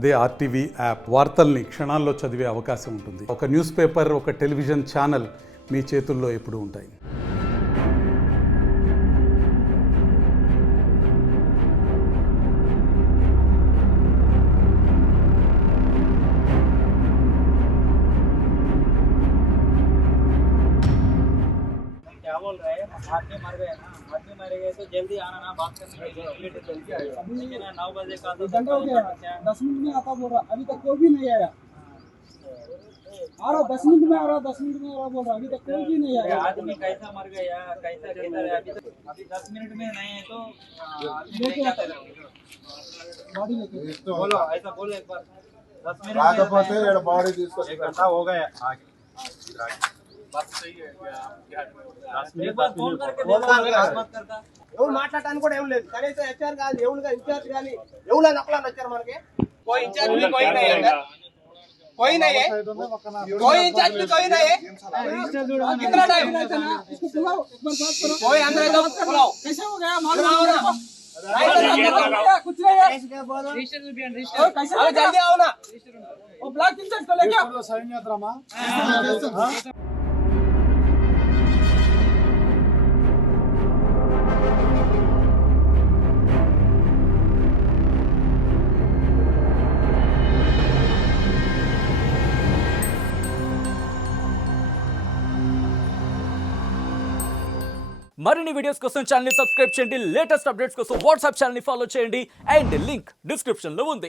అదే RTV app వార్తల్ని క్షణాల్లో చదివే అవకాశం ఉంటుంది. ఒక న్యూస్ పేపర్, ఒక టెలివిజన్ ఛానల్ మీ చేతుల్లో ఎప్పుడూ ఉంటాయి. क्या बोल रहे हैं? आदमी मर गए ना, आदमी मर गए तो जल्दी आना ना, बात करने के लिए जल्दी आएगा। लेकिन 9 बजे का तो घंटा हो गया, 10 मिनट में आता बोल रहा, अभी तक कोई भी नहीं आया। आ रहा 10 मिनट में आ रहा, 10 मिनट में आ रहा बोल रहा, अभी तक कोई भी नहीं आया। आदमी कैसा मर गया, कैसा किधर है, अभी 10 मिनट में नहीं है तो आदमी नहीं जाता है। गाड़ी लेके बोलो, ऐसा बोलो एक बार। 10 मिनट రాకపోతే में ఇక్కడ బాడీ తీసుకొచ్చి एक घंटा हो गया। एक बार फोन करके बोलो, बात मत करता। ఎవరు మాట్లాడటానికి కూడా ఏం లేదు. కనీసం హెచ్ఆర్ కాదు, ఎవరుగా ఇన్ఛార్జ్ కానీ ఎవరు నక్కలా వచ్చారు మనకి. कोई इंचार्ज भी कोई नहीं है अंदर, कोई नहीं है, कोई इंचार्ज भी कोई नहीं है। कितना टाइम इसको बुलाओ, एक बार बात करो। कोई अंदर है तो बुलाओ। कैसे हो गया मालूम बुलाओ ना। कुछ नहीं है। और कैसे हो अरे गया? जल्दी आओ ना। वो ब्लॉक इंचार्ज को लेके आओ। మరిన్ని వీడియోస్ కోసం ఛానల్ ని సబ్స్క్రైబ్ చేయండి. లేటెస్ట్ అప్డేట్స్ కోసం వాట్సాప్ ఛానల్ ని ఫాలో చేయండి అండ్ లింక్ డిస్క్రిప్షన్ లో ఉంది.